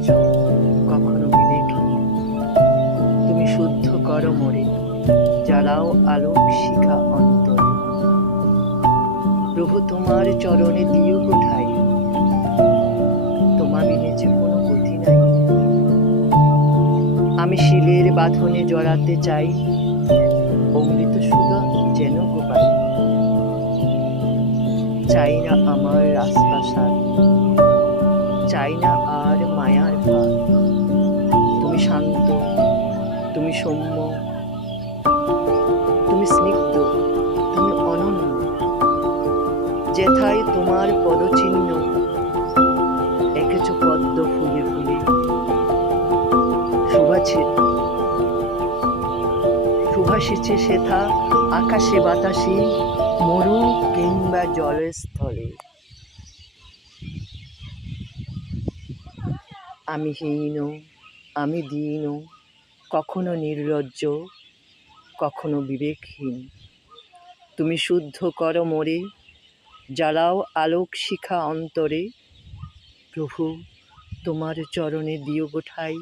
নির্লজ্জ, কখনো বিবেকহীন। তুমি শুদ্ধ করো মোরে, জ্বালাও আলোক শিখা অন্তরে। প্রভু তোমার চরণে দিও কোথায়, তোমা বিনে যে কোনো গতি নাই। আমি শিলের বাঁধনে জড়াতে চাই, অমৃত সুধা যেন গোপাল। চাই না আমার রাজপ্রাসাদ, চাই না আর মায়ার ভার। তুমি শান্ত, তুমি সৌম্য, তুমি স্নিগ্ধ, তুমি অনন্য। যেথায় তোমার পদচিহ্ন, এঁকেছ পদ্ম ফুলে ফুলে। সুভাষিছে সেথা আকাশে বাতাসে, মরু কিংবা জলস্থলে। আমি হীন, আমি দীন, কখনো নির্লজ্জ, কখনো বিবেকহীন। তুমি শুদ্ধ করো মোরে, জ্বালাও আলোক শিখা অন্তরে। প্রভু তোমার চরণে দিও গো ঠাই।